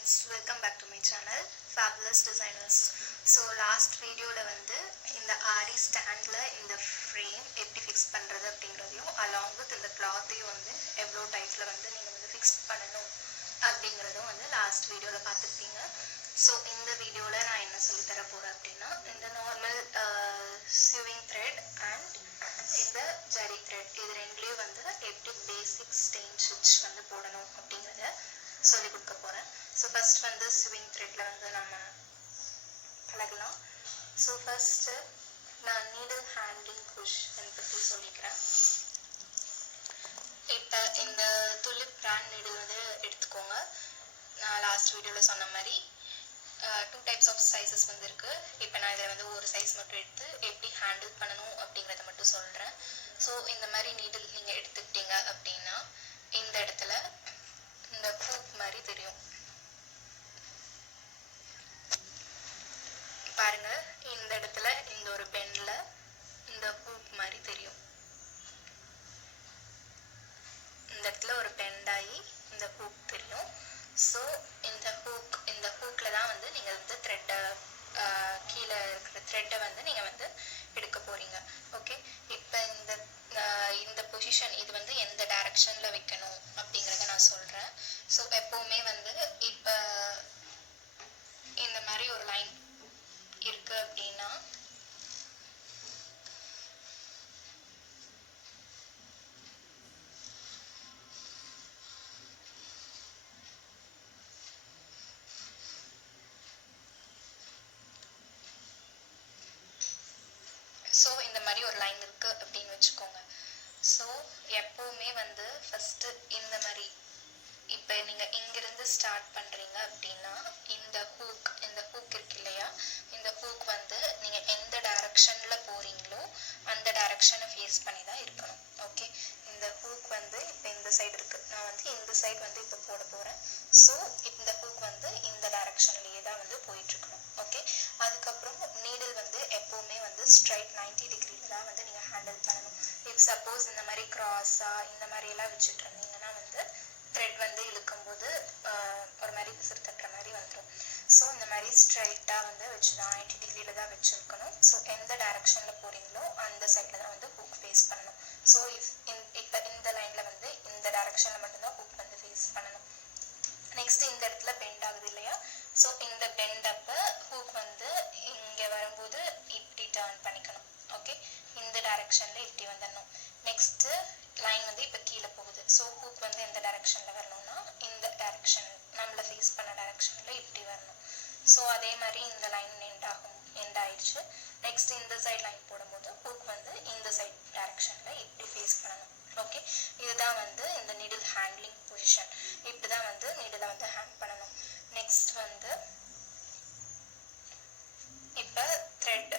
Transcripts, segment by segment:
friends, welcome back to my channel Fabulous Designers. So last videoல வந்து இந்த ஆரி ஸ்டாண்ட்ல இந்த ஃப்ரேம் எப்படி ஃபிக்ஸ் பண்றது அப்படிங்கறதையும் along with இந்த cloth-ஐயும் வந்து எவ்வளவு டைப்ல வந்து நீங்க வந்து ஃபிக்ஸ் பண்ணனும் அப்படிங்கறதும் வந்து லாஸ்ட் வீடியோல பார்த்திருப்பீங்க. So இந்த வீடியோல நான் என்ன சொல்லி தர போறேன் அப்படினா இந்த நார்மல் sewing thread and இந்த ஜரி thread இது ரெண்டுலயும் வந்து எப்படி பேசிக் ஸ்டெயின் ஸ்டிட்ச் வந்து போடணும் அப்படிங்கறத சொல்லி கொடுக்க போறேன். So first வந்து sewing threadல வந்து நம்ம பழகலாம். So first நான் needle handling cushion பத்தி சொல்லிக்கிறேன். இப்போ இந்த tulip brand needle வந்து எடுத்துக்கோங்க. நான் லாஸ்ட் வீடியோல சொன்ன மாதிரி two types of sizes வந்து இருக்கு. இப்போ நான் இத வந்து ஒரு சைஸ் மட்டும் எடுத்து எப்படி ஹேண்டில் பண்ணனும் அப்படிங்கறத மட்டும் சொல்றேன். So இந்த மாதிரி needle நீங்க எடுத்துக்கிட்டீங்க அப்படினா இந்த இடத்துல இந்த ஹூக் மாதிரி தெரியும். பாருங்க இந்த இடத்துல இந்த ஒரு பெண்ட்ல இந்த ஹூக் மாதிரி தெரியும். இந்த இடத்துல ஒரு பெண்ட் ஆகி இந்த ஹூக் தெரியும். சோ இந்த ஹூக்ல தான் வந்து நீங்க இந்த த்ரெட் கீழ இருக்கிற த்ரெட் வந்து நீங்க வந்து எடுக்க போறீங்க. ஓகே, இப்போ இந்த பொசிஷன் இது வந்து எந்த டைரக்ஷன்ல வைக்கணும் அப்படிங்கறத நான் சொல்றேன். சோ எப்பவுமே வந்து இப்போ இந்த மாதிரி ஒரு லைன் இருக்கு அப்படினா சோ இந்த மாதிரி ஒரு லைன் இருக்கு அப்படினு வெச்சுக்கோங்க. சோ எப்பவுமே வந்து ஃபர்ஸ்ட் இந்த மாதிரி இப்போ நீங்க இங்க இருந்து ஸ்டார்ட் பண்றீங்க அப்படினா இந்த ஹூக் இருக்கு இல்லையா, இந்த ஹூக் வந்து நீங்க எந்த டைரக்ஷன்ல போறீங்களோ அந்த டைரக்ஷனை ஃபேஸ் பண்ணி தான் இருக்கணும். ஓகே, இந்த ஹூக் வந்து இப்போ இந்த சைடு இருக்கு, நான் வந்து இந்த சைடு வந்து இப்போ போட போறேன். சோ இந்த ஹூக் வந்து இந்த டைரக்ஷன்லயே தான் வந்து போயிட்டு இருக்கணும். ஓகே, அதுக்கு அப்புறம் நீடில் வந்து எப்பவுமே வந்து ஸ்ட்ரைட் 90 டிகிரில தான் வந்து நீங்க ஹேண்டில் பண்ணனும். இஃப் சப்போஸ் இந்த மாதிரி கிராஸா இந்த மாதிரி எல்லாம் வச்சிட்டு இருந்தீங்கன்னா வந்து த்ரெட் வந்து இழுக்கும்போது ஒரு மாதிரி பிசுறு தட்டுற மாதிரி வந்துடும். ஸோ இந்த மாதிரி ஸ்ட்ரைட்டா வந்து வச்சு 90 டிகிரில தான் வச்சிருக்கணும். ஸோ எந்த டைரக்ஷன்ல போறீங்களோ அந்த சைட்ல தான் வந்து ஹூக் ஃபேஸ் பண்ணணும். ஸோ இப்போ இந்த லைன்ல வந்து இந்த டைரக்ஷன்ல மட்டும்தான் ஹூக் வந்து ஃபேஸ் பண்ணணும். நெக்ஸ்ட் இந்த இடத்துல பெண்ட் ஆகுது இல்லையா, ஸோ இந்த பெண்ட் அப்ப ஹூக் வந்து இங்க வரும்போது இப்படி டர்ன் பண்ணிக்கணும். ஓகே, இந்த டைரக்ஷன்ல இப்படி வந்துடணும். நெக்ஸ்ட் லைன் வந்து இப்போ கீழே போகுது. ஸோ ஹூக் வந்து எந்த டைரக்ஷன்ல வரணும்னா இந்த டைரக்ஷன் நம்மள ஃபேஸ் பண்ண டைரக்ஷன்ல இப்படி வரணும். ஸோ அதே மாதிரி இந்த லைன் எண்ட் ஆயிடுச்சு. நெக்ஸ்ட் இந்த சைடு லைன் போடும்போது ஹூக் வந்து இந்த சைடு டைரக்ஷன்ல இப்படி ஃபேஸ் பண்ணணும். ஓகே, இதுதான் வந்து இந்த நீடில் ஹேண்ட்லிங் பொசிஷன். இப்படிதான் வந்து நீடில வந்து ஹேண்ட் பண்ணணும். நெக்ஸ்ட் வந்து இப்போ த்ரெட்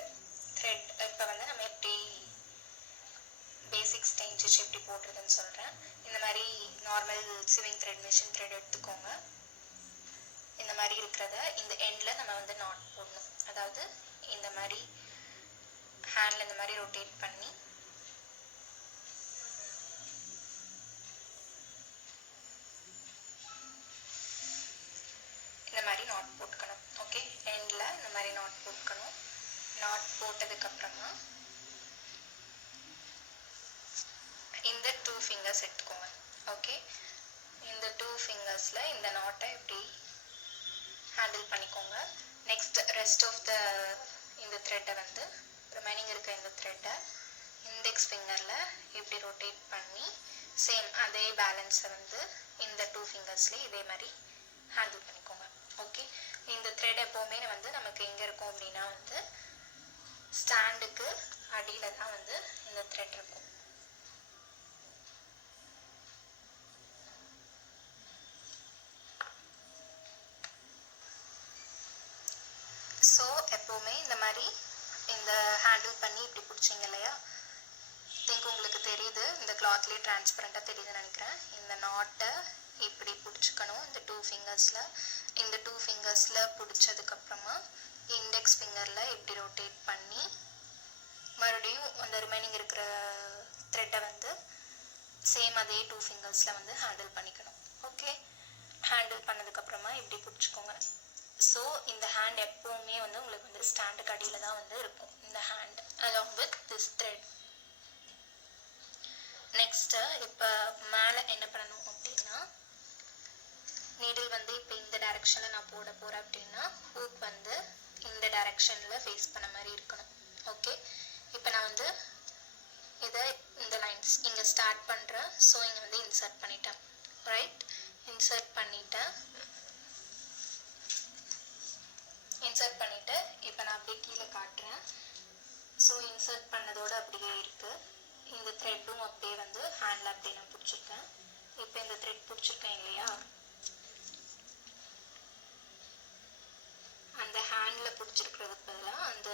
இப்போ வந்து நம்ம எப்படி பேசிக் ஸ்டெயின் ஸ்டிட்ச் எப்படி போடுறதுன்னு சொல்றேன். இந்த மாதிரி normal sewing thread machine thread எடுத்துக்கோங்க. இந்த மாதிரி இருக்கிறத இந்த எண்ட்ல நம்ம வந்து நாட் போடணும். அதாவது இந்த மாதிரி ஹேண்ட்ல இந்த மாதிரி ரொட்டேட் பண்ணி இந்த மாதிரி நாட் போட்டுக்கணும். ஓகே, எண்ட்ல இந்த மாதிரி நாட் போட்டுக்கணும். நாட் போட்டதுக்கு அப்புறமா இந்த 2 ஃபிங்கர்ஸ் எடுத்துக்கோங்க. ஓகே, இந்த 2 ஃபிங்கர்ஸ்ல இந்த நாட்டை இப்படி ஹேண்டில் பண்ணிக்கோங்க. நெக்ஸ்ட் ரெஸ்ட் ஆஃப் இந்த த்ரெட்டை வந்து ரிமைனிங் இருக்க இந்த த்ரெட்டை இண்டெக்ஸ் ஃபிங்கர்ல இப்படி ரொட்டேட் பண்ணி சேம் அதே பேலன்ஸை வந்து இந்த 2 ஃபிங்கர்ஸ்ல இதே மாதிரி ஹேண்டில் பண்ணிக்கோங்க. ஓகே, இந்த த்ரெட் எப்பவுமே வந்து நமக்கு எங்க இருக்கும் அப்படின்னா வந்து ஸ்டாண்டுக்கு அடியில தான் வந்து இந்த த்ரெட் இருக்கும். ஸோ எப்பவுமே இந்த மாதிரி இந்த ஹேண்டில் பண்ணி இப்படி பிடிச்சிங்க இல்லையா, திங்க் உங்களுக்கு தெரியுது, இந்த கிளாத்லேயே டிரான்ஸ்பரண்டாக தெரியுதுன்னு நினைக்கிறேன். இந்த நாட்டை இப்படி பிடிச்சிக்கணும் இந்த 2 ஃபிங்கர்ஸ்ல. இந்த 2 ஃபிங்கர்ஸ்ல பிடிச்சதுக்கு அப்புறமா இண்டெக்ஸ் ஃபிங்கர்ல இப்படி ரொட்டேட் பண்ணி மறுபடியும் அந்த ரிமைனிங் இருக்கிற த்ரெட்டை வந்து சேம் அதே 2 ஃபிங்கர்ஸ்ல வந்து ஹேண்டில் பண்ணிக்கணும். ஓகே, ஹேண்டில் பண்ணதுக்கு அப்புறமா இப்படி பிடிச்சிக்கோங்க. ஸோ இந்த ஹேண்ட் எப்போவுமே வந்து உங்களுக்கு வந்து ஸ்டாண்டுக்கு அடியில் தான் வந்து இருக்கும் இந்த hand along with this thread. Next இப்போ மேலே என்ன பண்ணணும் அப்படின்னா, நீடில் வந்து இப்போ இந்த டைரெக்ஷனில் நான் போட போகிறேன் அப்படின்னா ஹூக் வந்து இந்த டைரெக்ஷனில் ஃபேஸ் பண்ண மாதிரி இருக்கணும். ஓகே, இப்போ நான் வந்து இதை இந்த லைன்ஸ் இங்கே ஸ்டார்ட் பண்ணுறேன். ஸோ இங்கே வந்து இன்சர்ட் பண்ணிட்டேன். ரைட், இன்சர்ட் பண்ணிவிட்டு இப்போ நான் அப்படியே கீழே காட்டுறேன். ஸோ இன்சர்ட் பண்ணதோடு அப்படியே இருக்குது. இந்த த்ரெட்டும் அப்படியே வந்து ஹேண்டில் அப்படியே நான் பிடிச்சிருக்கேன். இப்போ இந்த த்ரெட் பிடிச்சிருக்கேன் இல்லையா, அந்த ஹேண்டில் பிடிச்சிருக்கிறதுக்கு பதிலாக அந்த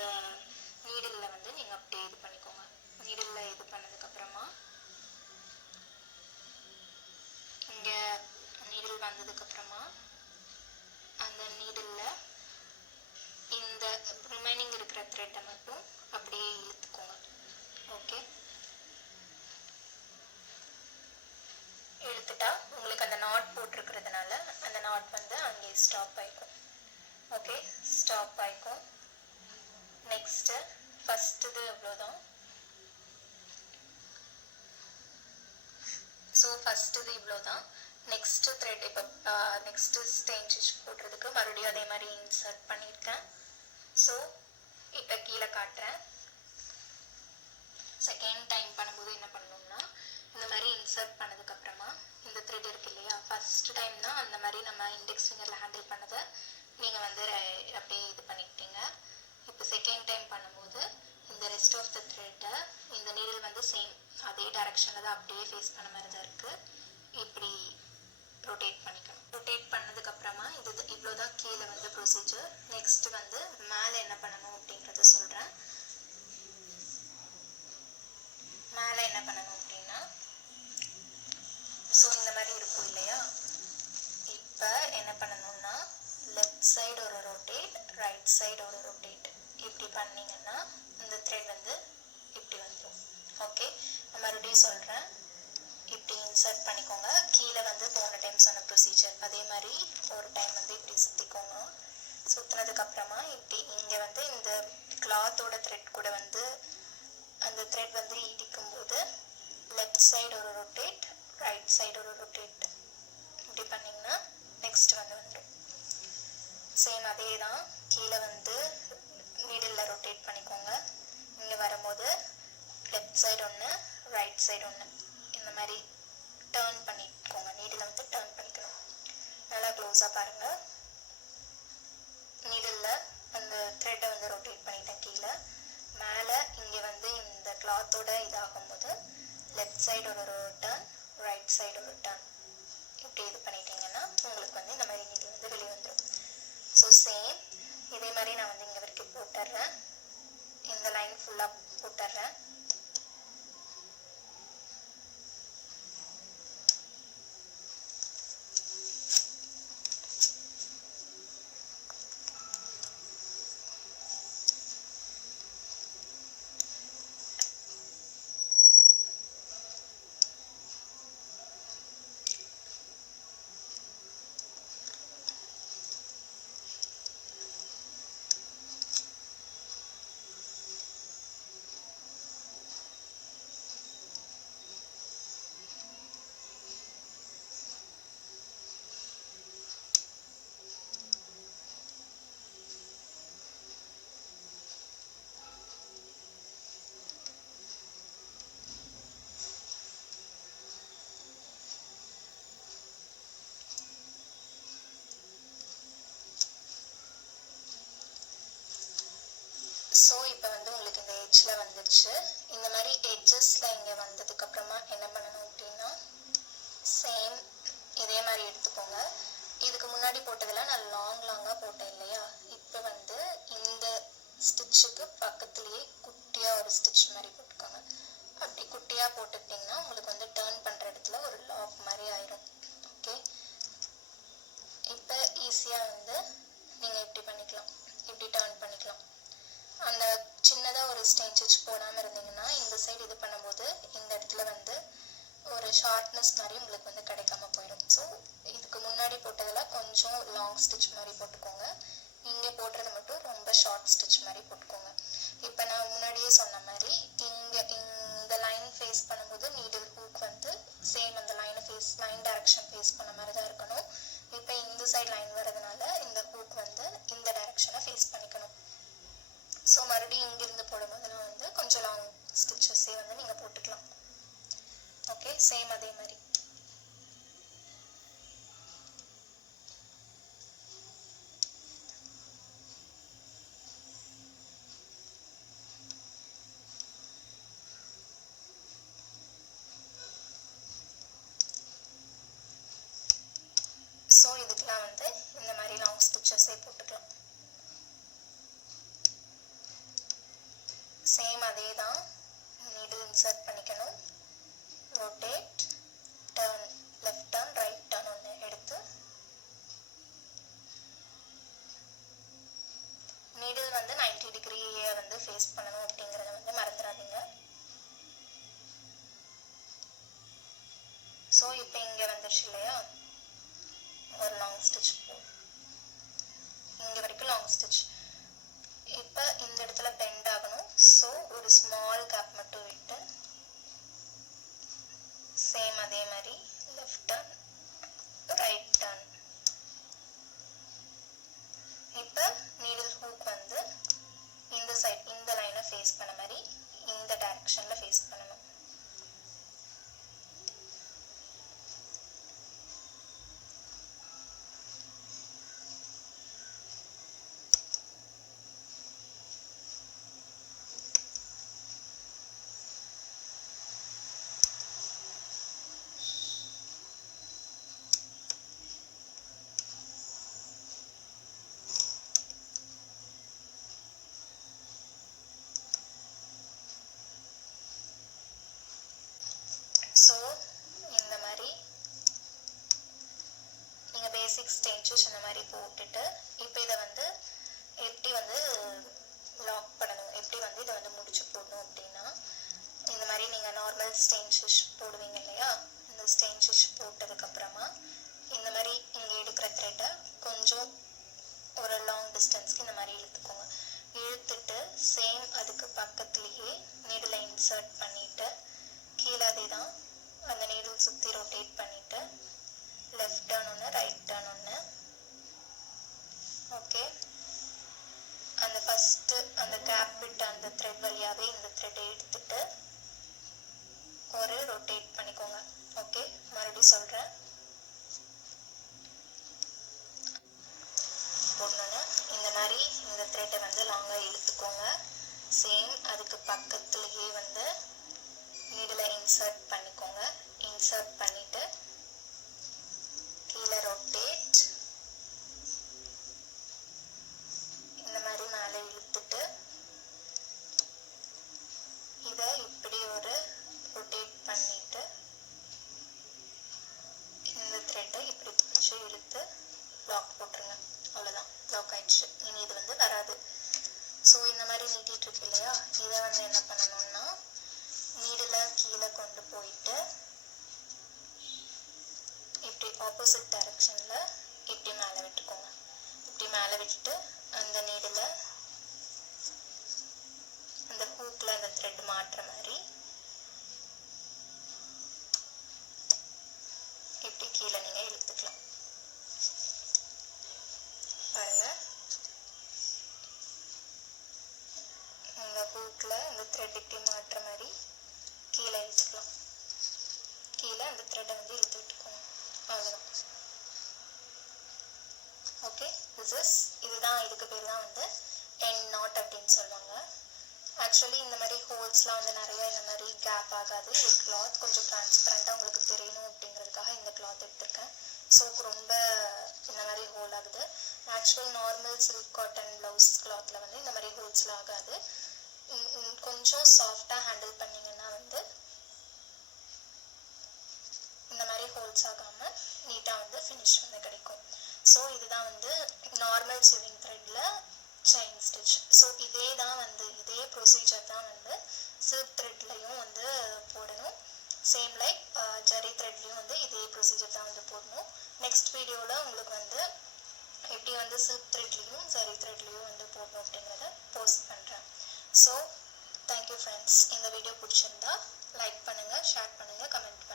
நீடிலில் வந்து நீங்கள் அப்படியே இது பண்ணிக்கோங்க. நீடிலில் இது பண்ணதுக்கப்புறமா இங்கே நீடில் வந்ததுக்கப்புறமா அந்த நீடிலில் இந்த ரிமைனிங் இருக்கிற த்ரெட்டை மட்டும் அப்படியே இழுத்துக்கோங்க. ஓகே, இழுத்துட்டா உங்களுக்கு அந்த நாட் போட்டிருக்கிறதுனால அந்த நாட் வந்து அங்கேயே ஸ்டாப் ஆகிக்கும். ஓகே, ஸ்டாப் ஆகிக்கும். நெக்ஸ்ட்டு ஃபஸ்ட்டு இவ்வளோதான். ஸோ ஃபஸ்ட்டு இவ்வளோதான். நெக்ஸ்ட்டு த்ரெட் இப்போ நெக்ஸ்ட்டு ஸ்டெயின் ஸ்டிச் போடுறதுக்கு மறுபடியும் அதே மாதிரி இன்சர்ட் பண்ணியிருக்கேன். ஸோ இப்போ கீழே காட்டுறேன். செகண்ட் டைம் பண்ணும்போது என்ன பண்ணணும்னா, இந்த மாதிரி இன்சர்ட் பண்ணதுக்கப்புறமா இந்த த்ரெட் இருக்கு இல்லையா, ஃபஸ்ட் டைம் தான் அந்த மாதிரி நம்ம இண்டெக்ஸ் ஃபிங்கரில் ஹேண்டில் பண்ணதை நீங்கள் வந்து அப்படியே இது பண்ணிக்கிட்டீங்க. இப்போ செகண்ட் டைம் பண்ணும்போது இந்த ரெஸ்ட் ஆஃப் த த்ரெட்டை இந்த நீடில் வந்து சேம் அதே டைரெக்ஷனில் தான் அப்படியே ஃபேஸ் பண்ண மாதிரி தான் இருக்குது. இப்படி ரொட்டேட் பண்ணிக்கணும். ரொட்டேட் பண்ணதுக்கப்புறமா இது இவ்வளோதான் கீழே வந்து ப்ரொசீஜர். நெக்ஸ்ட்டு வந்து மேலே என்ன பண்ணணும் அப்படிங்கிறத சொல்கிறேன். மேலே என்ன பண்ணணும் அப்படின்னா, ஸோ இந்த மாதிரி இருக்கும் இல்லையா, இப்போ என்ன பண்ணணும்னா லெஃப்ட் சைடு ஒரு ரொட்டேட், ரைட் சைடு ஒரு ரொட்டேட். இப்படி பண்ணிங்கன்னா இந்த த்ரெட் வந்து இப்படி வந்துடும். ஓகே, நான் மறுபடியும் சொல்கிறேன். இப்படி இன்சர்ட் பண்ணிக்கோங்க. கீழே வந்து போன டைம் சொன்ன ப்ரொசீஜர் அதே மாதிரி ஒரு டைம் வந்து இப்படி சுற்றிக்கோங்க. சுற்றினதுக்கப்புறமா இப்படி இங்கே வந்து இந்த கிளாத்தோட த்ரெட் கூட வந்து அந்த த்ரெட் வந்து இடிக்கும்போது லெஃப்ட் சைடு ஒரு ரொட்டேட், ரைட் சைடு ஒரு ரொட்டேட். இப்படி பண்ணிங்கன்னா நெக்ஸ்ட் வந்து வந்துடும். சேம் அதே தான். கீழே வந்து மிடில் ரொட்டேட் பண்ணிக்கோங்க. இங்கே வரும்போது லெஃப்ட் சைடு ஒன்று, ரைட் சைடு ஒன்று, இந்த மாதிரி டர்ன் பண்ணிக்கோங்க. நீடில் வந்து டர்ன் பண்ணிக்கணும். நல்லா க்ளோஸாக பாருங்கள். நீடில் அந்த த்ரெட்டை வந்து ரொட்டேட் பண்ணிட்டேன். கீழே மேலே இங்கே வந்து இந்த கிளாத்தோட இதாகும்போது லெஃப்ட் சைடு ஒரு டர்ன், ரைட் சைடு ஒரு டர்ன். இப்படி இது பண்ணிட்டீங்கன்னா உங்களுக்கு வந்து இந்த மாதிரி நீடில் வந்து வெளியே வந்துடும். ஸோ சேம் இதே மாதிரி நான் வந்து இங்கே வரைக்கும் போட்டுடுறேன். இந்த லைன் ஃபுல்லாக போட்டுடுறேன். ஸோ இப்போ வந்து உங்களுக்கு இந்த எட்ஜில் வந்துடுச்சு. இந்த மாதிரி எட்ஜஸில் இங்கே வந்ததுக்கப்புறமா என்ன பண்ணணும் அப்படின்னா, சேம் இதே மாதிரி எடுத்துக்கோங்க. இதுக்கு முன்னாடி போட்டதெல்லாம் நான் லாங்காக போட்டேன் இல்லையா, இப்போ வந்து இந்த ஸ்டிச்சுக்கு பக்கத்துலேயே குட்டியாக ஒரு ஸ்டிச் மாதிரி போட்டுக்கோங்க. அப்படி குட்டியாக போட்டுக்கிட்டிங்கன்னா உங்களுக்கு வந்து டர்ன் பண்ணுற இடத்துல ஒரு லாக் மாதிரி ஆயிரும். ஓகே, இப்போ ஈஸியாக வந்து நீங்கள் இப்படி பண்ணிக்கலாம், இப்படி டர்ன் பண்ணிக்கலாம். அந்த சின்னதாக ஒரு ஸ்டெயின் ஸ்டிச் போடாமல் இருந்தீங்கன்னா இந்த சைடு இது பண்ணும்போது இந்த இடத்துல வந்து ஒரு ஷார்ப்னஸ் மாதிரி உங்களுக்கு வந்து கிடைக்காம போயிடும். ஸோ இதுக்கு முன்னாடி போட்டதில் கொஞ்சம் லாங் ஸ்டிச் மாதிரி போட்டுக்கோங்க. இங்கே போடுறது மட்டும் ரொம்ப ஷார்ட் ஸ்டிச் மாதிரி போட்டுக்கோங்க. இப்போ நான் முன்னாடியே சொன்ன மாதிரி இங்கே இந்த லைன் ஃபேஸ் பண்ணும்போது நீடில் ஹூக் வந்து சேம் அந்த லைன் டைரக்ஷன் ஃபேஸ் பண்ண மாதிரி தான் இருக்கணும். இப்போ இந்த சைட் லைன் வரதுனால இந்த ஹூக் வந்து இந்த டைரக்ஷனை ஃபேஸ் பண்ணிக்கணும். ஸோ மறுபடியும் இங்கிருந்து போடும்போதெல்லாம் வந்து கொஞ்சம் லாங் ஸ்டிச்சஸே வந்து நீங்கள் போட்டுக்கலாம். ஓகே, சேம் அதே மாதிரி. ஸோ இதுக்கெலாம் வந்து இந்த மாதிரி லாங் ஸ்டிச்சஸே போட்டுக்கலாம். சேம் அதே தான். நீடில் இன்சர்ட் பண்ணிக்கணும். Rotate, turn, left turn, right turn ஒன்று எடுத்து நீடில் வந்து 90 டிகிரியை வந்து ஃபேஸ் பண்ணணும் அப்படிங்கிறத வந்து மறந்துடாதீங்க. ஸோ இப்போ இங்கே வந்துடுச்சு இல்லையா, ஒரு லாங் ஸ்டிச் இங்கே வரைக்கும் லாங் ஸ்டிச். இப்போ இந்த இடத்துல பெண்ட் ஆகணும். ஸோ ஒரு ஸ்மால் கேப் மட்டும் விட்டு சேம் அதே மாதிரி லெஃப்ட் டர்ன், ரைட் டர்ன். இப்போ நீடில் ஹூக் வந்து இந்த சைட் இந்த லைனை ஃபேஸ் பண்ண மாதிரி இந்த டைரக்ஷனில் ஃபேஸ் பண்ணணும். ஸோ இந்த மாதிரி நீங்கள் பேசிக் ஸ்டேஜஸ் இந்த மாதிரி போட்டுட்டு இப்போ இதை வந்து எப்படி வந்து லாக் பண்ணணும், எப்படி வந்து இதை வந்து முடிச்சு போடணும் அப்படின்னா, இந்த மாதிரி நீங்கள் நார்மல் ஸ்டெயின் ஸ்டிச் போடுவீங்க இல்லையா, இந்த ஸ்டெயின் ஸ்டிச் போட்டதுக்கப்புறமா இந்த மாதிரி இங்கே எடுக்கிற த்ரெட்டை கொஞ்சம் ஒரு லாங் டிஸ்டன்ஸ்க்கு இந்த மாதிரி இழுத்துக்கோங்க. இழுத்துட்டு சேம் அதுக்கு பக்கத்துலேயே நீடில் இன்சர்ட் பண்ணிவிட்டு கீழே அதே தான் அந்த நீடில் சுற்றி ரொட்டேட் பண்ணிவிட்டு லெஃப்ட் டர்ன் ஒன்று, ரைட் டர்ன் ஒன்று. ஓகே, அந்த ஃபஸ்ட்டு அந்த கேப் விட்டு அந்த த்ரெட் வழியாகவே இந்த த்ரெட்டை எடுத்துட்டு ஒரு ரொட்டேட் பண்ணிக்கோங்க. ஓகே, மறுபடியும் சொல்கிறேன். போடணுன்னு இந்த மாதிரி இந்த த்ரெட்டை வந்து லாங்காக இழுத்துக்கோங்க. சேம் அதுக்கு பக்கத்துலேயே வந்து நீடில் இன்சர்ட் பண்ணிக்கோங்க. இன்சர்ட் பண்ணிவிட்டு கீழே ரொட்டேட் இந்த மாதிரி மேலே இழுத்துட்டு இதை இப்படி ஒரு ரொட்டேட் பண்ணிவிட்டு இந்த த்ரெட்டை இப்படி பிடிச்சி இழுத்து லாக் போட்டுருங்க. அவ்வளோதான், லாக் ஆயிடுச்சு. இனி இது வந்து வராது. ஸோ இந்த மாதிரி நீட்டிகிட்டு இருக்கு இல்லையா, இதை வந்து என்ன பண்ணணும்னா நீடில் கீழே கொண்டு போயிட்டு இப்படி ஆப்போசிட் டைரக்ஷனில் இப்படி மேலே விட்டுக்கோங்க. இப்படி மேலே விட்டுட்டு அந்த நீடில் அந்த ஹூக்கில் அந்த த்ரெட் மாட்டுற மாதிரி இப்படி கீழே நீங்கள் இழுத்துக்கலாம். பாருங்கள், இந்த ஹூக்கில் இந்த த்ரெட் இப்படி மாட்டுற மாதிரி கீழே இழுத்துக்கலாம். கீழே அந்த த்ரெட்டை வந்து இழுத்து விட்டுக்கோங்க. அவ்வளோதான். ஓகே, இதுதான், இதுக்கு பேர் தான் வந்து எண்ட் நாட் அப்படின்னு சொல்லுவாங்க. ஆக்சுவலி இந்த மாதிரி ஹோல்ஸ்லாம் வந்து நிறைய இந்த மாதிரி கேப் ஆகாது. இது கிளாத் கொஞ்சம் டிரான்ஸ்பரண்ட்டாக உங்களுக்கு தெரியணும் அப்படிங்கிறதுக்காக இந்த கிளாத் எடுத்திருக்கேன். ஸோ ரொம்ப இந்த மாதிரி ஹோல் ஆகுது. Actual normal silk cotton blouse கிளாத்தில் வந்து இந்த மாதிரி ஹோல்ஸ்லாம் ஆகாது. கொஞ்சம் சாஃப்டாக ஹேண்டில் பண்ணிங்கன்னா வந்து இந்த மாதிரி ஹோல்ஸ் ஆகாமல் நீட்டாக வந்து ஃபினிஷ் வந்து கிடைக்கும். ஸோ இதுதான் வந்து நார்மல் சிவிங் த்ரெட்டில் செயின் ஸ்டிச். ஸோ இதே தான் வந்து இதே ப்ரொசீஜர் தான் வந்து சில்க் த்ரெட்லையும் வந்து போடணும். சேம் லைக் ஜரி த்ரெட்லையும் வந்து இதே ப்ரொசீஜர் தான் வந்து போடணும். நெக்ஸ்ட் வீடியோவில் உங்களுக்கு வந்து எப்படி வந்து சில்க் த்ரெட்லேயும் சரி த்ரெட்லேயும் வந்து போடணும் அப்படிங்கிறத போஸ்ட் பண்ணுறேன். So thank you friends. இந்த வீடியோ பிடிச்சிருந்தா லைக் பண்ணுங்கள், ஷேர் பண்ணுங்கள், கமெண்ட் பண்ணுங்கள்.